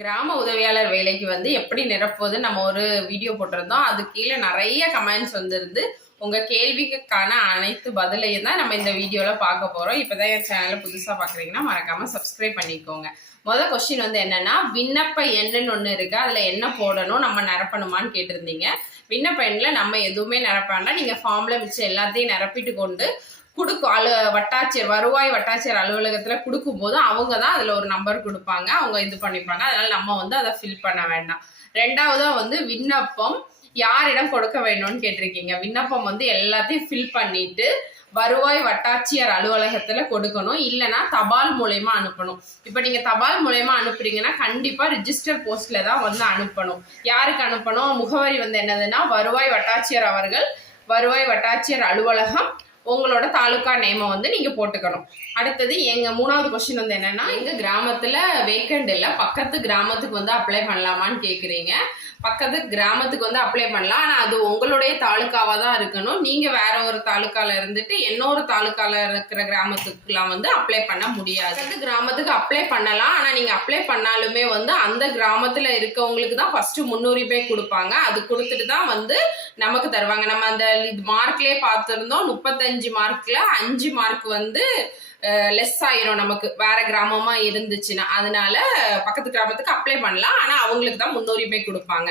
கிராம உதவியாளர் வேலைக்கு வந்து எப்படி நிரப்புவது நம்ம ஒரு வீடியோ போட்டிருந்தோம். அது கீழே நிறைய கமெண்ட்ஸ் வந்துருந்து. உங்க கேள்விக்கான அனைத்து பதிலையும் தான் நம்ம இந்த வீடியோல பார்க்க போறோம். இப்பதான் என் சேனலை புதுசா பாக்குறீங்கன்னா மறக்காம சப்ஸ்கிரைப் பண்ணிக்கோங்க. முதல் கொஸ்டின் வந்து என்னன்னா, விண்ணப்ப எண்ணுன்னு ஒண்ணு இருக்கு, அதுல என்ன போடணும், நம்ம நிரப்பணுமான்னு கேட்டிருந்தீங்க. விண்ணப்ப எண்ணுல நம்ம எதுவுமே நிரப்பாண்டா, நீங்க ஃபார்ம்ல வச்சு எல்லாத்தையும் நிரப்பிட்டு கொண்டு வட்டாட்சியர் வருவாய் வட்டாட்சியர் அலுவலகத்துல கொடுக்கும் போது அவங்க தான் அதுல ஒரு நம்பர் கொடுப்பாங்க, அவங்க இது பண்ணிப்பாங்க. அதனால நம்ம வந்து அதை ஃபில் பண்ண வேண்டாம். ரெண்டாவதா வந்து விண்ணப்பம் யாரிடம் கொடுக்க வேணும்னு கேட்டிருக்கீங்க. விண்ணப்பம் வந்து எல்லாத்தையும் ஃபில் பண்ணிட்டு வருவாய் வட்டாட்சியர் அலுவலகத்துல கொடுக்கணும், இல்லைன்னா தபால் மூலயமா அனுப்பணும். இப்ப நீங்க தபால் மூலயமா அனுப்புறீங்கன்னா கண்டிப்பா ரிஜிஸ்டர் போஸ்ட்ல தான் வந்து அனுப்பணும். யாருக்கு அனுப்பணும்? முகவரி வந்து என்னதுன்னா, வருவாய் வட்டாட்சியர் அவர்கள், வருவாய் வட்டாட்சியர் அலுவலகம், உங்களோட தாலுகா நேமை வந்து நீங்க போட்டுக்கணும். அடுத்தது எங்க மூணாவது கொஸ்டின் வந்து என்னன்னா, எங்க கிராமத்துல வேக்கண்ட் இல்ல, பக்கத்து கிராமத்துக்கு வந்து அப்ளை பண்ணலாமான்னு கேக்குறீங்க. பக்கத்து கிராமத்துக்கு வந்து அப்ளை பண்ணலாம், ஆனா அது உங்களுடைய தாலுக்காவா தான் இருக்கணும். நீங்க வேற ஒரு தாலுக்கால இருந்துட்டு இன்னொரு தாலுக்கால இருக்கிற கிராமத்துக்குலாம் வந்து அப்ளை பண்ண முடியாது. பக்கத்து கிராமத்துக்கு அப்ளை பண்ணலாம், ஆனா நீங்க அப்ளை பண்ணாலுமே வந்து அந்த கிராமத்துல இருக்கவங்களுக்கு தான் ஃபர்ஸ்ட் முன்னுரிமை கொடுப்பாங்க. அது கொடுத்துட்டு தான் வந்து நமக்கு தருவாங்க. நம்ம அந்த மார்க்லயே பார்த்திருந்தோம், 35 மார்க்ல 5 மார்க் வந்து லெஸ் ஆயிரும் நமக்கு வேற கிராமமா இருந்துச்சுன்னா. அதனால பக்கத்து கிராமத்துக்கு அப்ளை பண்ணலாம், ஆனா அவங்களுக்கு தான் முன்னுரிமை கொடுப்பாங்க.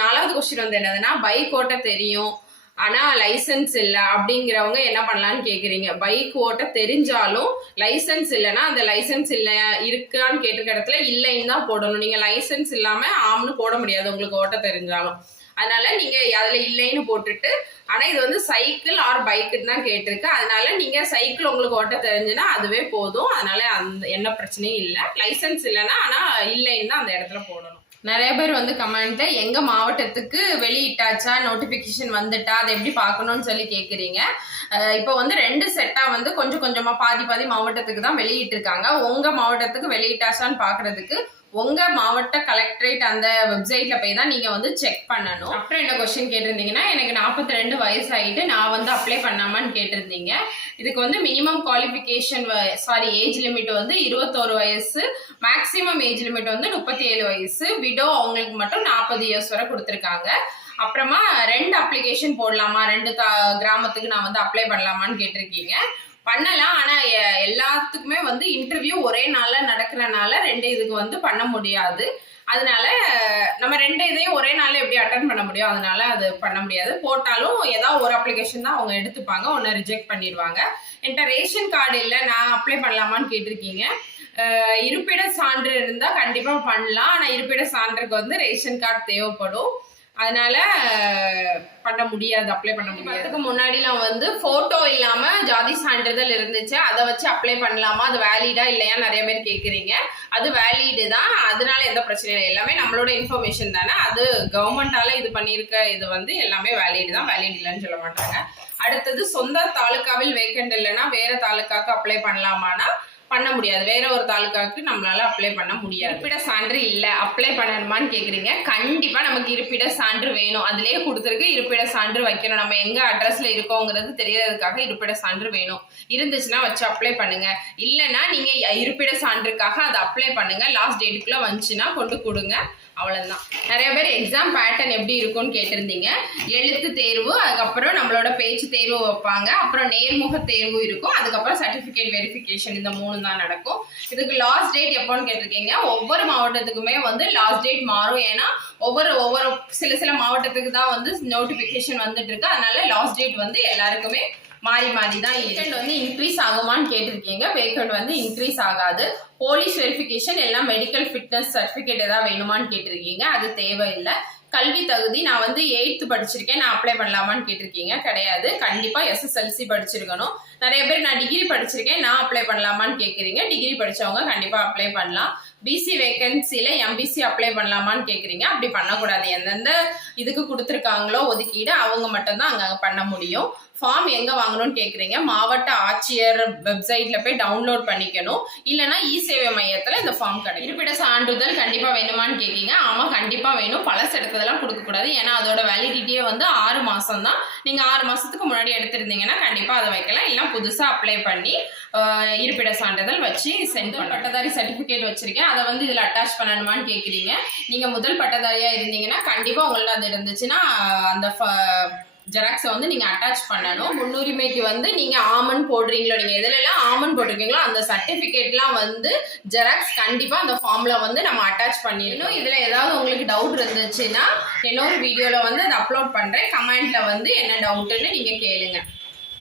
நாலாவது கொஸ்டின் வந்து என்னதுன்னா, பைக் ஓட்ட தெரியும் ஆனா லைசன்ஸ் இல்லை அப்படிங்கிறவங்க என்ன பண்ணலான்னு கேக்குறீங்க. பைக் ஓட்ட தெரிஞ்சாலும் லைசன்ஸ் இல்லைன்னா அந்த லைசன்ஸ் இல்லை இருக்கான்னு கேட்டிருக்க இடத்துல இல்லைன்னு தான் போடணும். நீங்க லைசன்ஸ் இல்லாம ஆம்னு போட முடியாது உங்களுக்கு ஓட்ட தெரிஞ்சாலும். அதனால நீங்க அதுல இல்லைன்னு போட்டுட்டு, ஆனா இது வந்து சைக்கிள் ஆர் பைக்குன்னு தான் கேட்டிருக்கு. அதனால நீங்க சைக்கிள் உங்களுக்கு ஓட்ட தெரிஞ்சுன்னா அதுவே போதும். அதனால அந்த என்ன பிரச்சனையும் இல்லை. லைசன்ஸ் இல்லைன்னா ஆனா இல்லைன்னு தான் அந்த இடத்துல போடணும். நிறைய பேர் வந்து கமெண்ட்ல எங்க மாவட்டத்துக்கு வெளியிட்டாச்சா, நோட்டிபிகேஷன் வந்துட்டா, அதை எப்படி பார்க்கணும்னு சொல்லி கேக்குறீங்க. இப்போ வந்து 2 செட்டா வந்து கொஞ்சம் கொஞ்சமா பாதி மாவட்டத்துக்கு தான் வெளியிட்டு இருக்காங்க. உங்க மாவட்டத்துக்கு வெளியிட்டாச்சான்னு பாக்குறதுக்கு உங்க மாவட்ட கலெக்டரேட் அந்த வெப்சைட்ல போய் தான் நீங்க வந்து செக் பண்ணணும். அப்புறம் என்ன கொஸ்டின் கேட்டிருந்தீங்கன்னா, எனக்கு 42 வயசு ஆயிட்டு நான் வந்து அப்ளை பண்ணாமான்னு கேட்டிருந்தீங்க. இதுக்கு வந்து மினிமம் குவாலிஃபிகேஷன் ஏஜ் லிமிட் வந்து 21 வயசு, மேக்சிமம் ஏஜ் லிமிட் வந்து 37 வயசு. விடோ அவங்களுக்கு மட்டும் 40 இயர்ஸ் வரை கொடுத்துருக்காங்க. அப்புறமா 2 அப்ளிகேஷன் போடலாமா, 2 கிராமத்துக்கு நான் வந்து அப்ளை பண்ணலாமான்னு கேட்டிருக்கீங்க. பண்ணலாம், ஆனா எல்லாத்துக்குமே வந்து இன்டர்வியூ ஒரே நாள்ல நடக்கிறனால 2 இதுக்கு வந்து பண்ண முடியாது. அதனால நம்ம 2 இதையும் ஒரே நாள்ல எப்படி அட்டன் பண்ண முடியும், அதனால அது பண்ண முடியாது. போட்டாலும் ஏதாவது ஒரு அப்ளிகேஷன் தான் அவங்க எடுத்துப்பாங்க, ஒன்னு ரிஜெக்ட் பண்ணிடுவாங்க. என்கிட்ட ரேஷன் கார்டு இல்லை, நான் அப்ளை பண்ணலாமான்னு கேட்டிருக்கீங்க. இருப்பிட சான்று இருந்தா கண்டிப்பா பண்ணலாம், ஆனா இருப்பிட சான்றுக்கு வந்து ரேஷன் கார்டு தேவைப்படும். அதனால பண்ண முடியாது, அப்ளை பண்ண முடியாது. அதுக்கு முன்னாடிலாம் வந்து போட்டோ இல்லாம ஜாதி சான்றிதழ் இருந்துச்சு, அதை வச்சு அப்ளை பண்ணலாமா, அது வேலிடா இல்லையா நிறைய பேர் கேக்குறீங்க. அது வேலிடு தான், அதனால எந்த பிரச்சனையும் இல்லை. எல்லாமே நம்மளோட இன்ஃபர்மேஷன் தானே, அது கவர்மெண்டால இது பண்ணியிருக்க இது வந்து எல்லாமே வேலிடு தான், வேலிட் இல்லைன்னு சொல்ல மாட்டாங்க. அடுத்தது சொந்த தாலுக்காவில் வேக்கண்ட் இல்லைன்னா வேற தாலுக்காக்கு அப்ளை பண்ணலாமானா பண்ண முடியாது. வேற ஒரு தாலுக்காவுக்கு நம்மளால அப்ளை பண்ண முடியாது. இருப்பிட சான்று இல்ல, அப்ளை பண்ணணுமான்னு கேக்குறீங்க. கண்டிப்பா நமக்கு இருப்பிட சான்று வேணும். அதுலயே கொடுத்துருக்கு இருப்பிட சான்று வைக்கணும். நம்ம எங்க அட்ரஸ்ல இருக்கோங்கிறது தெரியறதுக்காக இருப்பிட சான்று வேணும். இருந்துச்சுன்னா வச்சு அப்ளை பண்ணுங்க. இல்லைன்னா நீங்க இருப்பிட சான்றுக்காக அதை அப்ளை பண்ணுங்க. லாஸ்ட் டேட்டுக்குள்ள வந்துச்சுன்னா கொண்டு கொடுங்க, அவ்வளவுதான். நிறைய பேர் எக்ஸாம் பேட்டர்ன் எப்படி இருக்கும்னு கேட்டிருந்தீங்க. எழுத்து தேர்வு, அதுக்கப்புறம் நம்மளோட பேச்சு தேர்வு வைப்பாங்க, அப்புறம் நேர்முக தேர்வு இருக்கும், அதுக்கப்புறம் சர்டிபிகேட் வெரிஃபிகேஷன், இந்த 3 தான் நடக்கும். இதுக்கு லாஸ்ட் டேட் எப்போன்னு கேட்டிருக்கீங்க. ஒவ்வொரு மாவட்டத்துக்குமே வந்து லாஸ்ட் டேட் மாறும். ஏன்னா ஒவ்வொரு சில மாவட்டத்துக்கு தான் வந்து நோட்டிபிகேஷன் வந்துட்டு இருக்கு. அதனால லாஸ்ட் டேட் வந்து எல்லாருக்குமே மாறி தான். வேக்கண்ட் வந்து இன்க்ரீஸ் ஆகுமான்னு கேட்டிருக்கீங்க. வேக்கண்ட் வந்து இன்க்ரீஸ் ஆகாது. போலீஸ் வெரிஃபிகேஷன் எல்லாம் மெடிக்கல் ஃபிட்னஸ் சர்டிபிகேட் ஏதாவது வேணுமான்னு கேட்டிருக்கீங்க. அது தேவையில்லை. கல்வி தகுதி, நான் வந்து 8th படிச்சிருக்கேன், நான் அப்ளை பண்ணலாமான்னு கேட்டிருக்கீங்க. கிடையாது, கண்டிப்பா SSLC படிச்சிருக்கணும். நிறைய பேர் நான் டிகிரி படிச்சிருக்கேன், நான் அப்ளை பண்ணலாமான்னு கேட்குறீங்க. டிகிரி படிச்சவங்க கண்டிப்பா அப்ளை பண்ணலாம். பிசி வேகன்சில எம்பிசி அப்ளை பண்ணலாமான்னு கேக்குறீங்க. அப்படி பண்ணக்கூடாது. எந்தெந்த இதுக்கு கொடுத்துருக்காங்களோ ஒதுக்கீடு அவங்க மட்டும் தான் அங்க பண்ண முடியும். ஃபார்ம் எங்க வாங்கணும்னு கேக்குறீங்க, மாவட்ட ஆட்சியர் வெப்சைட்ல போய் டவுன்லோட் பண்ணிக்கணும், இல்லைன்னா இ சேவை மையத்துல இந்த ஃபார்ம் கிடைக்கும். இருப்பிட சான்றிதழ் கண்டிப்பா வேணுமான்னு கேக்கீங்க. ஆமா கண்டிப்பா வேணும். பழசு எடுத்ததெல்லாம் கொடுக்க கூடாது, ஏன்னா அதோட வேலிடிட்டியே வந்து 6 மாசம் தான். நீங்க 6 மாசத்துக்கு முன்னாடி எடுத்திருந்தீங்கன்னா கண்டிப்பா அதை வைக்கலாம், இல்ல புதுசா அப்ளை பண்ணி இருப்பிட சான்றிதழ் வச்சு சென்ட் பண்ண. பட்டதாரி சர்டிபிகேட் வச்சிருக்கேன், அதை வந்து இதுல அட்டாச் பண்ணணுமான்னு கேக்குறீங்க. நீங்க முதல் பட்டதாரியா இருந்தீங்கன்னா கண்டிப்பா உங்கள்ட்ட அது இருந்துச்சுன்னா அந்த ஜெராக்ஸை வந்து நீங்க அட்டாச் பண்ணணும். முன்னுரிமைக்கு வந்து நீங்க ஆமன் போடுறீங்களோ, நீங்க எதுலாம் ஆமன் போட்டிருக்கீங்களோ அந்த சர்டிபிகேட்லாம் வந்து ஜெராக்ஸ் கண்டிப்பா அந்த ஃபார்ம்ல வந்து நம்ம அட்டாச் பண்ணிடணும். இதுல ஏதாவது உங்களுக்கு டவுட் இருந்துச்சுன்னா இன்னொரு வீடியோல வந்து அதை அப்லோட் பண்றேன், கமெண்ட்ல வந்து என்ன டவுட்னு நீங்க கேளுங்க.